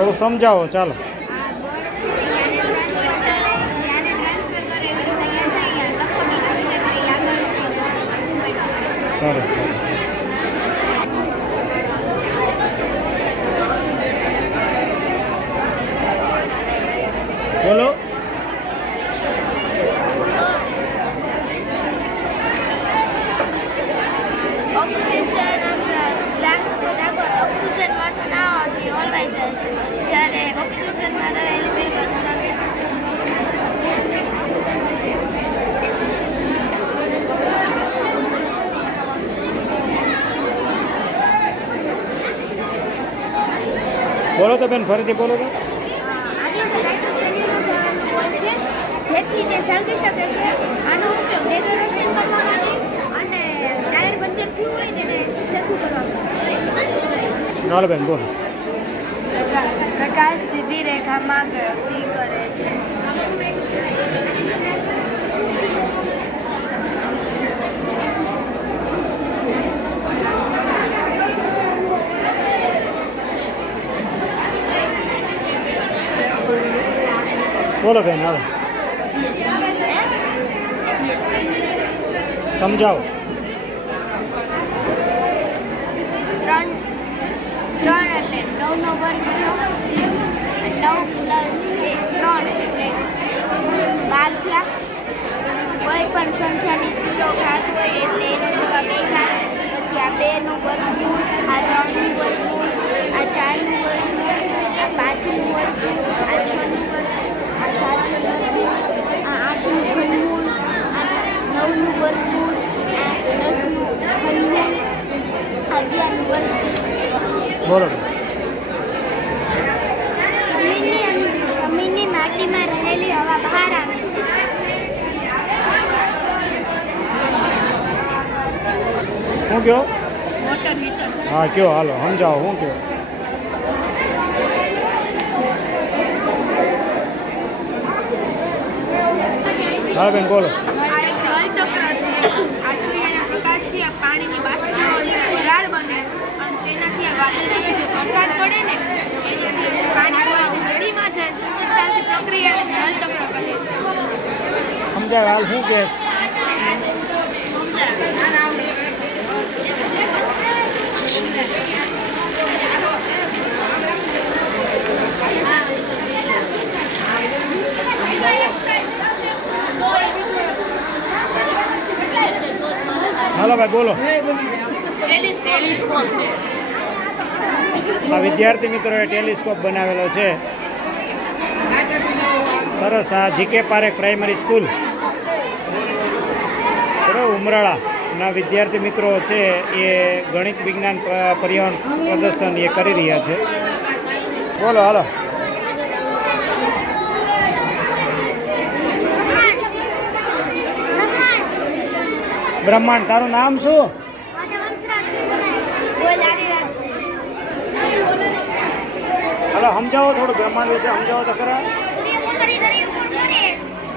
થોડું સમજાવો ચાલો. આ બોર્ડ છે યાને ટ્રાન્સફર કરે યાને ટ્રાન્સફર કરે એવી રીતે અહીંયા છે અહીંયા લખવાનું નથી એટલે આગળ છે સરસ સરસ બોલો ઓક્સિજન આપણા ગ્લાસ ઉપર રાખો ઓક્સિજન વાટો ના આવવાથી ઓળવાઈ જાય છે જ્યારે ઓક્સિજન વાળા એલિમેન્ટ સાથે બોલો તો બેન ફરીથી બોલો તો. જેથી તે સળગી શકે છે આનો ઉપયોગ ડેકોરેશન કરવા માટે અને ટાયર પંચર થયું હોય તેને સરખું કરવા માટે. ચાલો બેન બોલો. પ્રકાશ સીધી રેખામાં ગતિ કરે છે બોલો બેન હાલો સમજાવો ત્રણ ત્રણ એટલે નવનો વર્ગ નવ પ્લસ બે ત્રણ એટલે બાર થયા. કોઈ પણ સંખ્યાની ઝીરો ઘાત હોય એટલે એનો જવાબ એક પછી આ બેનું વર્ગમૂળ આ ત્રણનું વર્ગમૂળ આ ચારનું વર્ગમૂળ આ પાંચનું વર્ગમૂળ આ છનું વર્ગમૂળ આ સાતનું વર્ગમૂળ આ આઠનું ઘનમૂળ આ નવનું વર્ગમૂળ આ દસનું ઘનમૂળ અગિયારનું વર્ગમૂળ બોલો જમીનની માટીમાં રહેલી હવા બહાર આવે છે. શું કહો હા કયો હાલો સમજાવો શું કયો? હા બેન બોલો આ એક જળચક્ર છે આ સૂર્યના પ્રકાશથી આ પાણીની બાષ્પીઓ અને વરાળ બને અને તેનાથી આ વાદળમાંથી જે વરસાદ પડે ને એનાથી પાણી પ્રવાહ નદીમાં જાય સતત ચાલતી પ્રક્રિયાને જળચક્ર કહે છે હાલ શું કે? હાલો ભાઈ, બોલો. આ વિદ્યાર્થી મિત્રોએ ટેલિસ્કોપ બનાવેલો છે. સરસ, આ જીકે પારેખ પ્રાઇમરી સ્કૂલ. બરાબર ઉમરાળા ના વિદ્યાર્થી મિત્રો છે એ ગણિત વિજ્ઞાન પર્યાવરણ પ્રદર્શન એ કરી રહ્યા છે. બોલો, હાલો. બ્રહ્માંડ, તારું નામ શું? હાલો, સમજાવો થોડું બ્રહ્માંડ વિશે, સમજાવો તો ખરા.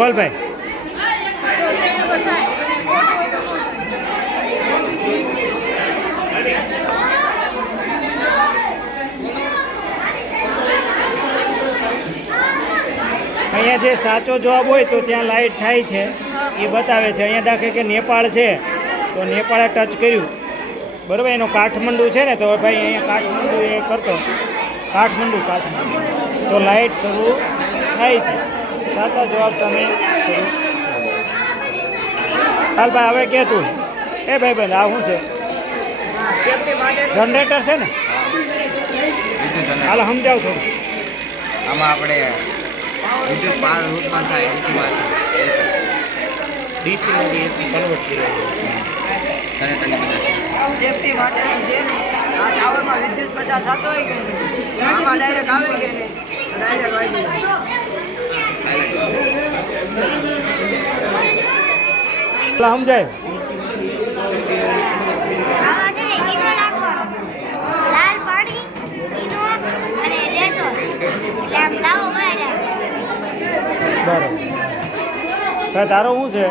બોલ ભાઈ. અહીંયા જે સાચો જવાબ હોય તો ત્યાં લાઈટ થાય છે. એ બતાવે છે. અહીંયા દાખલે કે નેપાળ છે. તો નેપાળે ટચ કર્યું. બરાબર, એનો કાઠમંડુ છે ને, તો ભાઈ અહીંયા કાઠમંડુ એ કરતો. કાઠમંડુ કાઠમંડુ. તો લાઈટ શરૂ થાય છે. સાચા જવાબ સામે. શરૂ હવે કે તું? એ ભાઈ બંધ આ શું છે? જનરેટર છે ને? હાલ સમજાવ છું. આમાં આપણે વિદ્યુત પાર રૂપમાં થાય ડીસીમાંથી એસી કન્વર્ટ કર્યો સેફટી માટેનું છે. ટાવરમાં વિદ્યુત પસાર થતો હોય કે આમાં ડાયરેક્ટ આવે કે ડાયરેક્ટ વાગી સમજાય. બરાબર. તારો શું છે?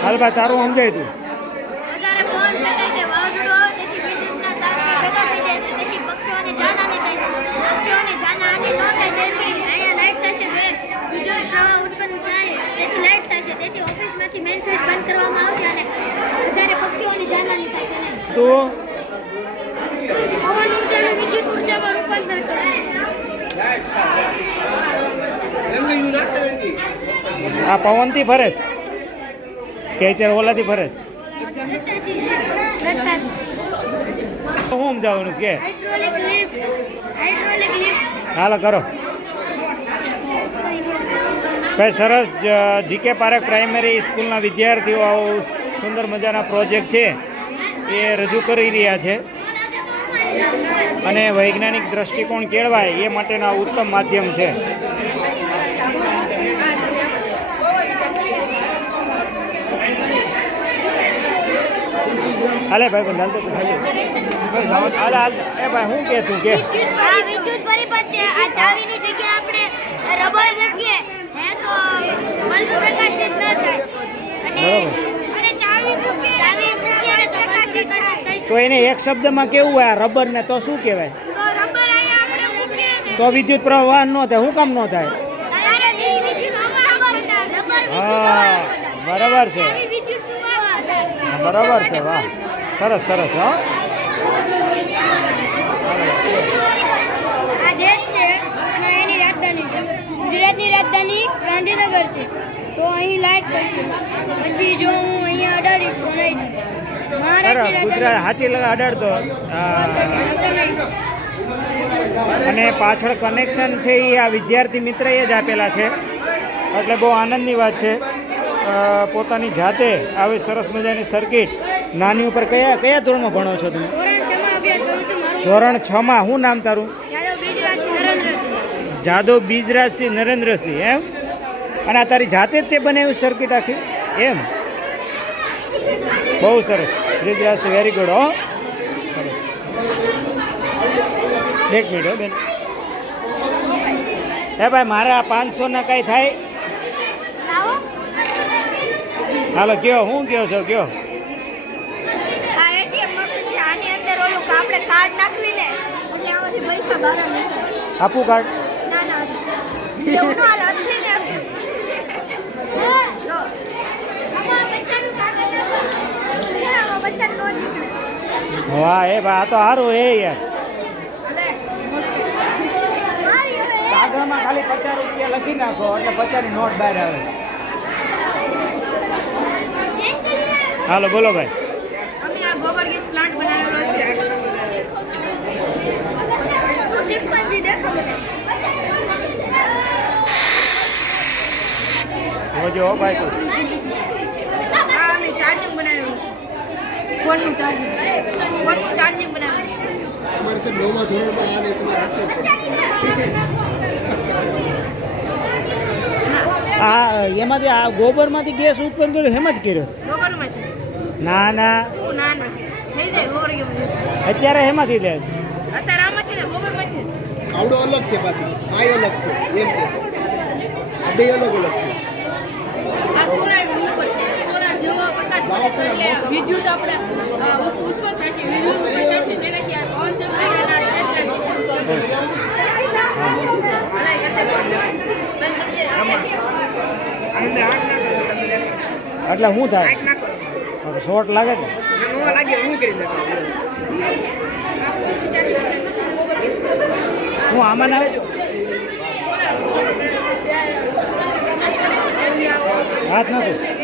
હાલ ભાઈ તારું સમજાય તું વધારે પવન ફેંકાય કે વાવાઝોડું આવે તેથી વિદ્યુતના તાર ભેગા થઈ જાય છે તેથી પક્ષીઓને જાનહાનિ થાય છે પક્ષીઓને જાનહાનિ ન થાય તેથી અહીંયા લાઇટ થશે બે વિદ્યુત પ્રવાહ ઉત્પન્ન થાય તેથી લાઇટ થશે તેથી ઓફિસમાંથી મેઇન સ્વિચ બંધ કરવામાં આવશે અને વધારે પક્ષીઓની જાનહાનિ થશે નહીં તું પવન ઉર્જાનું વિદ્યુત ઉર્જામાં રૂપાંતર છે આ પવનથી ફરે છે? કે અત્યારે ઓલાથી ફરે છે? હું જવાનું છે હાલો, કરો ભાઈ, સરસ જીકે પારેખ પ્રાઇમરી સ્કૂલના વિદ્યાર્થીઓ, આવો સુંદર મજાના પ્રોજેક્ટ છે એ રજૂ કરી રહ્યા છે. અને વૈજ્ઞાનિક દ્રષ્ટિકોણ કેળવાય એ માટેના ઉત્તમ માધ્યમ છે. હાલે ભાઈ બંધ, હાલ તો હાલ હાલ એ ભાઈ, હું કે તું કે? વિદ્યુત જગ્યાએ આપણે રબર મૂકીએ હે તો બલ્બ પ્રકાશિત ન થાય અને બરોબર. અને ચાવી મૂકીએ ચાવી મૂકીએ ને તો પ્રકાશિત થઈ તો એને એક શબ્દમાં કેવું હોય આ રબરને તો શું કહેવાય? તો વિદ્યુત પ્રવાહ ન થાય શું કામ ન થાય? હા બરાબર છે. બરાબર છે વાહ. સરસ સરસ હા. ગુજરાતની રાજધાની ગાંધીનગર છે. તો અહીં લાઈટ થશે પછી જો હું અહીંયા અડાડીશ તો નહીં થાય. ગુજરાત હાચી લગા અડાડતો. અને પાછળ કનેક્શન છે એ આ વિદ્યાર્થી મિત્રએ જ આપેલા છે. એટલે બહુ આનંદની વાત છે. પોતાની જાતે આવી સરસ મજાની સર્કિટ નાની ઉપર કયા કયા ધોરણમાં ભણો છો તમે? ધોરણ છું છમાં શું નામ તારું? જાદવ બીજરાજસિંહ નરેન્દ્રસિંહ. એમ? અને આ તારી જાતે જ તે બનાવ્યું સર્કિટ આખી? એમ? બહુ સરસ. બીજરાજસિંહ વેરી ગુડ હો. સરસ. એક મિનિટ હો બેન. હે ભાઈ મારે આ પાંચસોના કાંઈ થાય? હાલો કયો હું કયો છો કયો? આપું કાર્ડ ના છે આની અંદર ઓલું કે આપણે કાર્ડ નાખવી ને એટલે આમાંથી પૈસા બહાર નીકળે આપું કાર્ડ ના ના એવું નો હાલ અસલી ને અસલી જો આમાં બચ્ચાનું કાર્ડ નાખો આમાં બચ્ચાનું નોટ નીકળે વાહ એ ભાઈ આ તો સારું એ યાર કાગળમાં ખાલી પચાસ રૂપિયા લખી નાખો એટલે પચાસની નોટ બહાર આવે. હાલો બોલો ભાઈ. અમે આ ગોબર ગેસ પ્લાન્ટ બનાવેલો છે. તું ચિંપાંજી દેખો મને. જોજો હો ભાઈ તો. આ અમે ચાર્જિંગ બનાવેલું છે. ફોનનું ચાર્જિંગ ચાર્જિંગ આ એમાંથી આ ગોબરમાંથી ગેસ ઉત્પન્ન કર્યો હેમ જ કર્યો ના ના. અત્યારે હેમાંથી લે છે. અત્યારે આમાં છે ને ગોબરમાં છે આવડો અલગ છે પાછું. આ અલગ છે. એમ કે છે. આ બે અલગ અલગ છે આ સોલાર ઉપર છે સોલાર જેવો પ્રકાશ પડે છે એટલે વિદ્યુત આપણે ઉત્પન્ન થાય વિદ્યુત ઉત્પન્ન થાય તેનાથી આ પવન ચક્કરના એટલે શું થાય? શોર્ટ લાગે ને લાગે હું કરી નાખું. હું આમાં ના હાથ નથી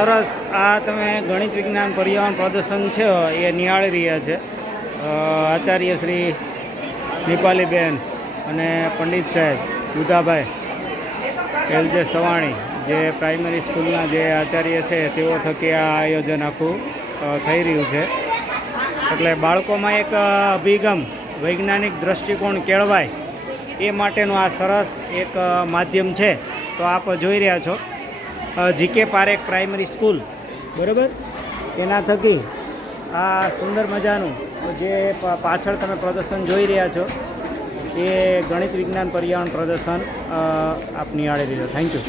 સરસ આ તમે ગણિત વિજ્ઞાન પર્યાવરણ પ્રદર્શન છે, એ નિહાળી રહ્યા છે. આચાર્ય શ્રી દીપાલીબેન અને પંડિત સાહેબ બુધાભાઈ એલ જે સવાણી, જે પ્રાઇમરી સ્કૂલના જે આચાર્ય છે, તેઓ થકી આ આયોજન આખું થઈ રહ્યું છે. એટલે બાળકોમાં એક અભિગમ, વૈજ્ઞાનિક દ્રષ્ટિકોણ કેળવાય, એ માટેનું આ સરસ એક માધ્યમ છે. તો આપ જોઈ રહ્યા છો. GK Parekh primary school. બરાબર? એના થકી આ સુંદર મજાનું જે પાછળ તમે પ્રદર્શન જોઈ રહ્યા છો, એ ગણિત વિજ્ઞાન પર્યાવરણ પ્રદર્શન આપની આપ લીધો થેન્ક યુ